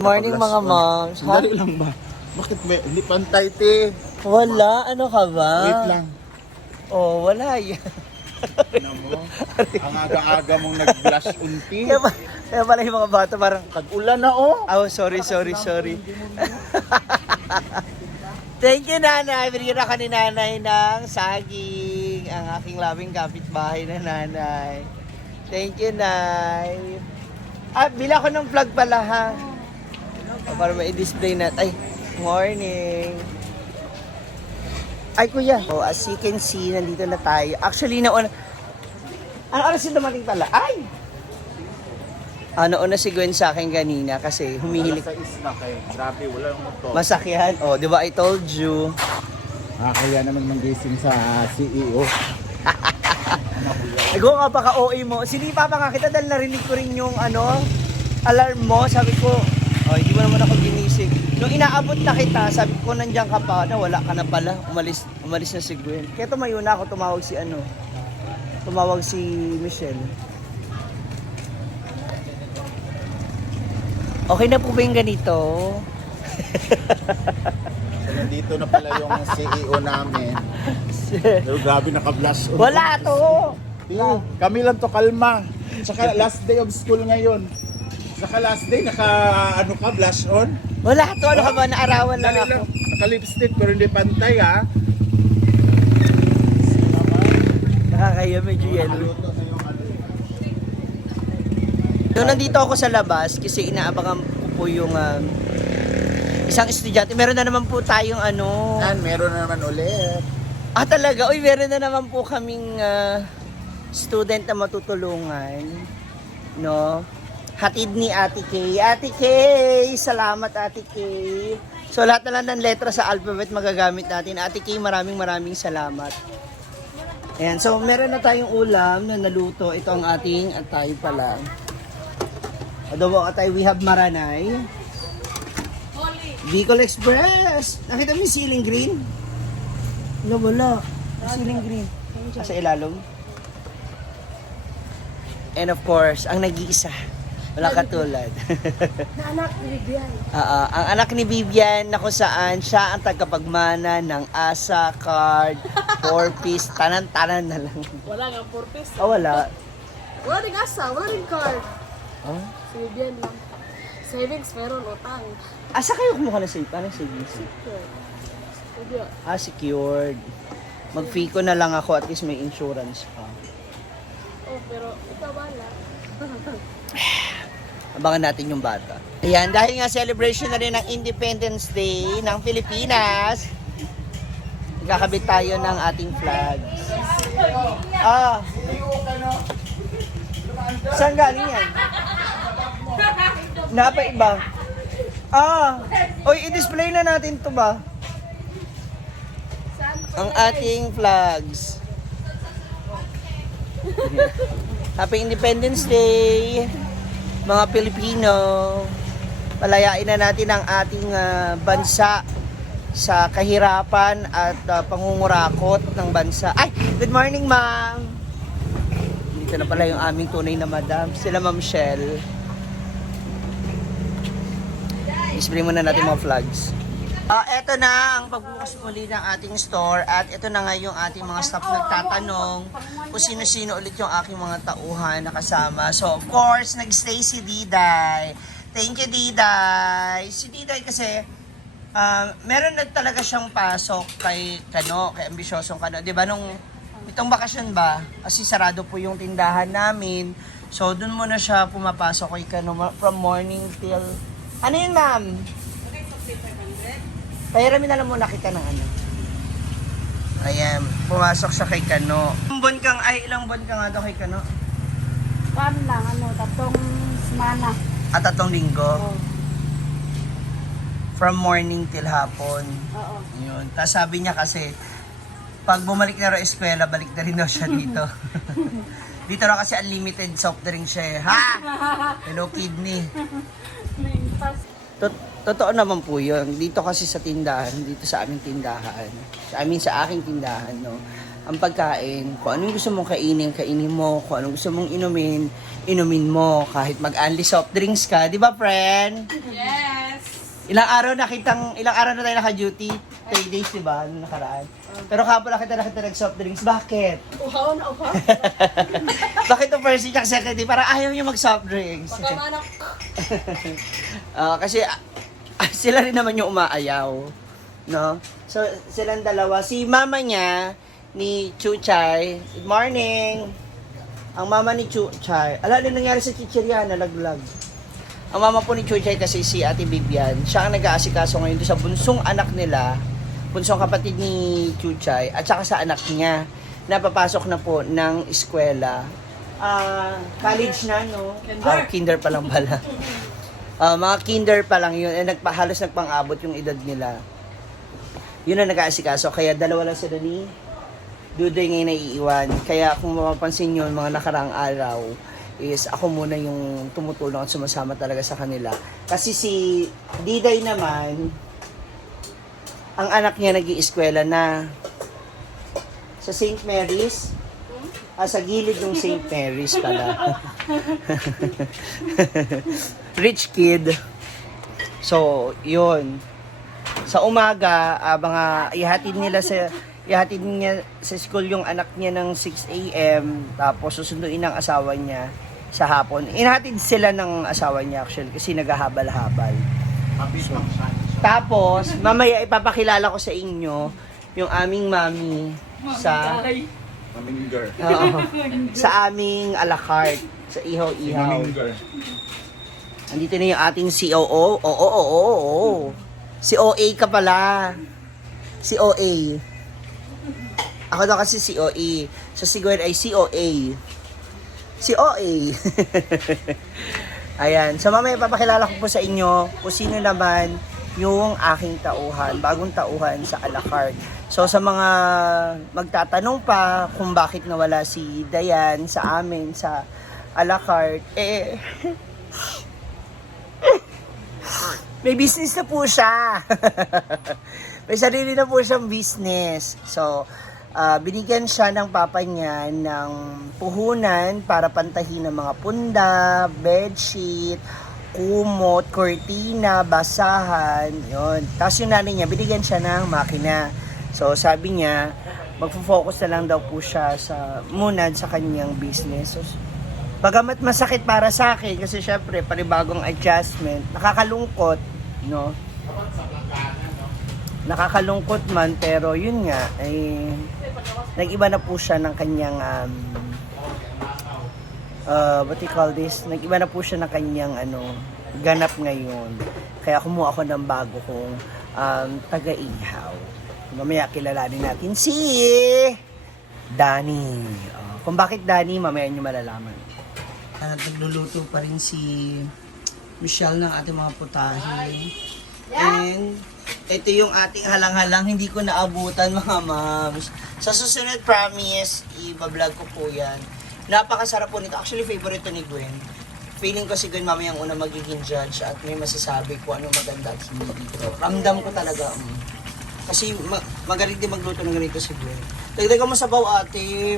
Morning mga moms. Ha? Sandali lang ba? Bakit may, hindi pantay te? Wala, ano ka ba? Wait lang. Oh, wala yan. Tingnan mo. Ang aga-aga mong nag-blush unti. Kaya pala yung mga bata parang, Tag-ulan na oh. oh, sorry. Thank you, nanay. Binigyan ako ni nanay ng saging. Ang aking labing kapitbahay na nanay. Thank you, nay. Bila ko ng vlog pala, ha? O, para ma-display natin. Ay, morning. Ay, kuya. So, as you can see, nandito na tayo. Actually, nauna... Ano oras yung dumating pala? Ay! Nauna si Gwen sa akin kanina kasi humihilik. Wala sa isla kayo. Grabe, wala yung motor. Masakyan. Oh, di ba I told you? Kaya naman manggising sa CEO. Ego nga pa ka-OA mo. Sinipa pa nga kita dahil narinig ko rin yung alarm mo. Sabi ko, hindi mo naman ako ginising. Nung inaabot na kita, sabi ko nandiyan ka pa, wala ka na pala. Umalis na si Gwen. Kaya tumayo na ako, tumawag si Michelle. Okay na po ba yung ganito? So, nandito na pala yung CEO namin. Pero grabe naka-blush on. Wala to! Kami lang to kalma. Saka last day of school ngayon. Saka last day blush on. Wala to, ano ka ba? Naarawan lang ako. Naka-lipstick pero hindi pantay ha. Nakakaya, medyo yellow. Nung nandito ako sa labas, kasi inaabangan ko po yung isang estudyante. Meron na naman po tayong Meron na naman ulit. talaga? Uy, meron na naman po kaming student na matutulungan. No? Hatid ni Ate Kay. Ate Kay! Salamat, Ate Kay. So, lahat na lang ng letra sa alphabet magagamit natin. Ate Kay, maraming salamat. Ayan. So, meron na tayong ulam na naluto. Ito ang ating atay pala. Adobo atay, we have maranay. Bicol Express! Nakita mo yung ceiling green? No, wala. Yung ceiling green. Sa ilalong. And of course, ang nag-iisa. Wala katulad. Anak ni Vivian. Ang anak ni Vivian na kung saan siya ang tagapagmana ng ASA card, 4-piece, tanan-tanan na lang. Wala nga, purpose. Wala. Wala rin asa, wala rin card. Oh? Si Vivian lang. Savings, meron, utang. Asa kayo kumuha na save? Parang savings. Studio. Secured. Mag-FICO na lang ako, at least may insurance pa. Oh, pero ikaw bala. Abangan natin yung bata. Ayan, dahil nga celebration na rin ng Independence Day ng Pilipinas, magkakabit tayo ng ating flags. Saan galing yan? Napaiba. I-display na natin to ba? Ang ating flags. Happy Independence Day, mga Pilipino. Palayain na natin ang ating bansa sa kahirapan at pangungurakot ng bansa. Ay, good morning, ma'am. Dito na pala yung aming tunay na madam, sila Ma'am Shell. Display muna natin mga flags. Eto na ang pagbukas muli ng ating store at ito na nga yung ating mga staff nagtatanong kung sino-sino ulit yung aking mga tauhan na kasama. So of course, nagstay si Diday. Thank you, Diday. Si Diday kasi meron na talaga siyang pasok kay ambisyosong Kano. 'Di ba nung itong bakasyon ba? Kasi sarado po yung tindahan namin. So doon muna siya pumapasok kay Kano from morning till ano yun, ma'am? Pahiram na lang muna kita ng Ayan, pumasok siya kay Kano. Ilang buwan ka nga daw kay Kano? Pan lang, tatong semana. At 3 linggo? Oo. From morning till hapon. Oo. Yun. Tapos sabi niya kasi, pag bumalik na rin eskwela, balik na rin daw siya dito. Dito na kasi unlimited soft drink siya. Ha? Hello, kidney. Totoo naman po yun. Dito kasi sa tindahan, dito sa aming tindahan, sa aking tindahan, no, ang pagkain. Kung anong gusto mong kainin, kainin mo. Kung anong gusto mong inumin, inumin mo. Kahit mag-only soft drinks ka. Di ba, friend? Yes! Ilang araw na tayo naka-duty? 3 days, di ba? Nung nakaraan. Pero kapala kita nag-soft drinks. Bakit? Uhaw na uhaw. Bakit yung first week at second day? Parang ayaw niyo mag-soft drinks. Pagkamanak. Kasi sila rin naman yung umaayaw. No? So, silang dalawa. Si mama niya, ni Chuchay, good morning. Ang mama ni Chuchay, ala din nangyari sa chichirya, nalaglag. Ang mama po ni Chuchay kasi si Ate Bibian, siya ang nag-aasikaso ngayon doon sa bunsong anak nila, bunsong kapatid ni Chuchay, at saka sa anak niya, napapasok na po ng eskwela. College na, no? Kinder pa lang pala. Mga kinder pa lang yun, halos nagpang-abot yung edad nila. Yun ang nag-aasikaso, kaya dalawa lang sila ni Dudoy ngayon naiiwan. Kaya kung mapapansin nyo, mga nakaraang araw, is ako muna yung tumutulong at sumasama talaga sa kanila. Kasi si Diday naman, ang anak niya nag-iiskwela na sa St. Mary's. Sa gilid ng St. Mary's pala. Rich kid. So, yun. Sa umaga, mga ihatid niya sa school yung anak niya ng 6 a.m. Tapos susunduin ng asawa niya sa hapon. Inhatid sila ng asawa niya actually kasi naghahabal-habal. Tapos, mamaya ipapakilala ko sa inyo yung aming mami sa Maminger. sa aming a la carte, sa ihaw-ihaw. Maminger. Andito na yung ating COO. Oo. Si OA ka pala. Si OA. Ako daw kasi si OA. So si Gwen ay COA. Si OA. Ayan. So mamaya papakilala ko po sa inyo kung sino naman yung aking tauhan, bagong tauhan sa a la carte. So sa mga magtatanong pa kung bakit nawala si Dayan sa amin sa a la carte, may business na po siya. May sarili na po siyang business. So, binigyan siya ng papa niya ng puhunan para pantahin ng mga punda, bedsheet, kumot, kortina, basahan, yon. Tapos yung nanay niya, binigyan siya ng makina. So, sabi niya, magfo-focus na lang daw po siya muna sa kanyang business. So, bagamat masakit para sa akin, kasi syempre, panibagong adjustment, nakakalungkot, no? Nakakalungkot man, pero yun nga, ay nag-iba na po siya ng kanyang, what do you call this? Nag-iba na po siya ng kanyang, ganap ngayon. Kaya kumuha ako ng bago kong taga-ihaw. Mamaya kilalanin natin si Danny. Kung bakit Danny, mamaya nyo malalaman. Nagluluto pa rin si Michelle ng ating mga putahe. And ito yung ating halang-halang, hindi ko naabutan mga moms. Sa susunod, promise, i-vlog ko po yan. Napakasarap po nito. Actually, favorite to ni Gwen. Feeling ko si Gwen mamaya ang una magiging judge at may masasabi ko anong maganda at hindi dito. Ramdam ko talaga. Kasi magaling din magluto ng ganito si Gwen. Dagdagan mo sabaw, ate.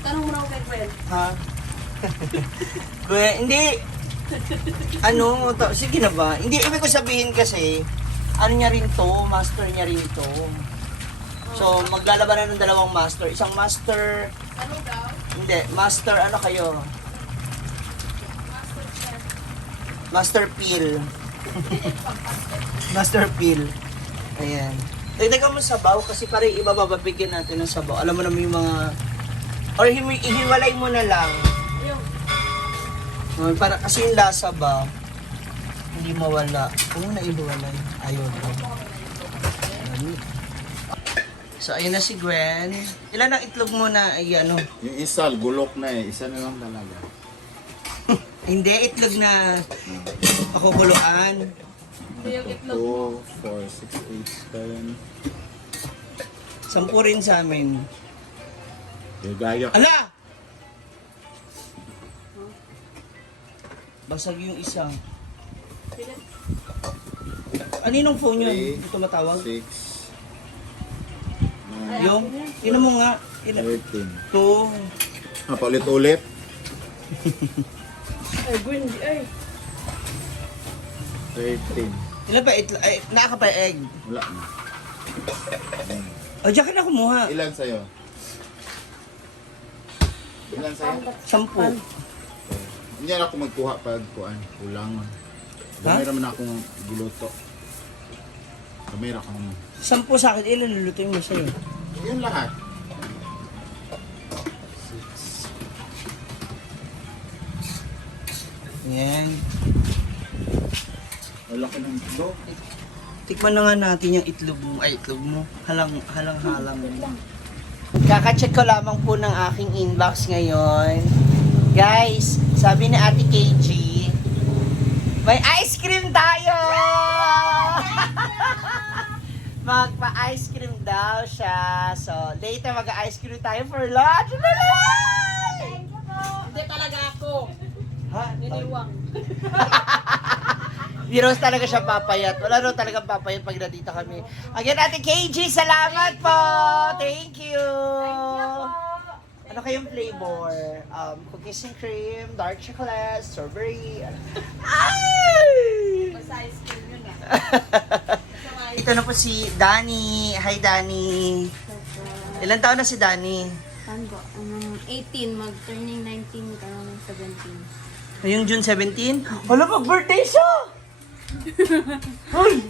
Tanong mo na ako kay Gwen. Ha? Gwen, hindi. Sige na ba? Hindi, ibig ko sabihin kasi, niya rin to, master niya rin to. So, maglalaban na ng dalawang master. Isang master, Ano daw? hindi, master, kayo? Master Peel. Master Peel. Ayan. Dagdagan mo sabaw kasi para iba bababigyan natin ng sabaw. Alam mo naman yung mga, or ihiwalay mo na lang. Para kasi yung lasa ba, hindi mawala. Kung naihiwalay, ayun. So, ayun na si Gwen. Ilan ang itlog mo na, Yung isa, gulok na isa na lang talaga. Hindi, itlog na pakukuluan. Yung itlog. 2, 4, 6, 8, 7. 10 rin sa amin. Gaya. Ala! Basag yung isa. Aninong phone yun? Three. Ito tumatawag? 6, 9, Yung, yun mo nga. 13. Two. Paulit-ulit. Ay, Gwen, ay. 13. Ilan ba? Ay, naka pa egg. Wala na. O, diyan ka na kumuha. Ilan sa'yo? Ilan sa'yo? 10. Hindi na ako magkuha pag kuan. Kulang. Gamay naman akong giluto. Gamay akong... 10 sa akin. Ilan lulutuin mo sa'yo? Yun lahat. Yan. Wala ko ng itlog. Tikman na nga natin yung itlog mo. Ay, itlog mo. Halang-halang. Kaka-check ko lamang po ng aking inbox ngayon. Guys, sabi ni Ate KG, may ice cream tayo! Magpa-ice cream daw siya. So, later mag-ice cream tayo for lunch. Hindi talaga ako. Ha? Niniwang. Di raw talaga siya papayat. Wala raw talagang papayat pag nandito kami. Again, Ate KG, salamat po! Thank you! Ano kayong flavor? Cookies and cream, dark chocolate, strawberry. Ay! Basta ice cream yun ah. Ito na po si Danny. Hi, Danny. Ilan taon na si Danny? Tango, 18, mag-turning 19, karoon ng 17. Ngayong June 17? Wala, mag-birthday siya! Hoy!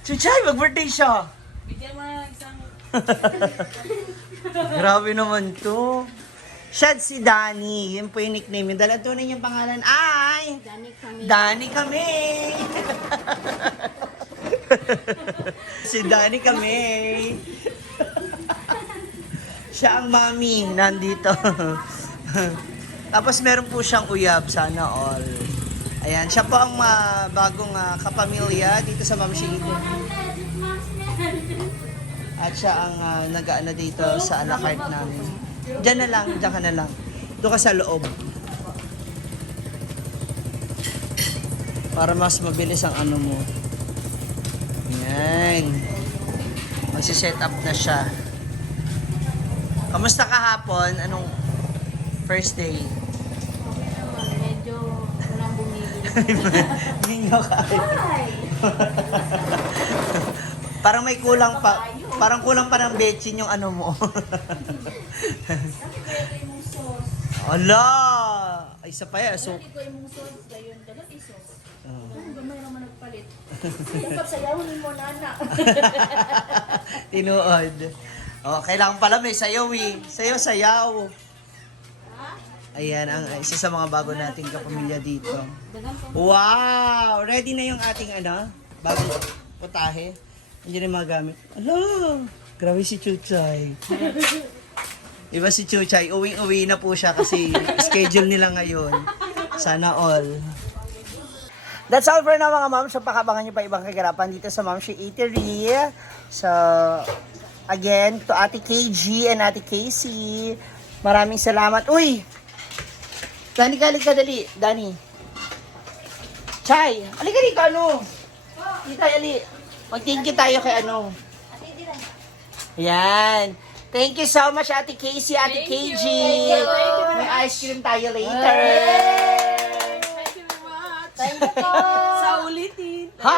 Chuchay, mag-birthday siya! Bigyan mo na isang... Grabe naman to. Siya si Danny. Yun po yung nickname. Yung dala tunay yung pangalan ay... Dani kami. Danny kami! Si Danny kami. Siya ang mami nandito. Tapos meron po siyang uyab, sana all. Ayan, siya po ang bagong kapamilya dito sa Ma'am Eden. At siya ang nag-aano dito sa ala carte namin. Diyan na lang, diyan ka na lang. Doon ka sa loob. Para mas mabilis ang ano mo. Yan. Magsiset up na siya. Kamusta kahapon? Anong first day? Medyo walang bumili. Hindi nyo kaya. Parang may kulang pa. Parang kulang pa ng betchin yung ano mo. Ala! Ay, isa pa yan. So, Hindi ko yung sauce na yun. Dapat isos. Gamay naman nagpalit. Dapat sayawin mo nana. tinuod. Oh, kailangan pala may sayaw eh. Sayaw. Ayan, ang isa sa mga bago nating kapamilya dito. Wow! Ready na yung ating bagong putahe. Hindi na magamit. Ala! Grabe si Chuchay. Iba si Chuchay, uwing-uwi na po siya kasi schedule nila ngayon. Sana all. That's all for now mga ma'am. So pakabangan nyo pa ibang kagarapan dito sa Ma'am Shi Eatery. So, again, to Ate KG and Ate Casey, maraming salamat. Uy! Dani, kalik ka dali. Dani. Chay, alika dito, ano? Dito, ali. Mag-thank you tayo kay ano. Ayan. Thank you so much, Ate Casey, Ate KG. May ice cream tayo later. Thank you very much. Thank you po. Sa ulitin. Ha?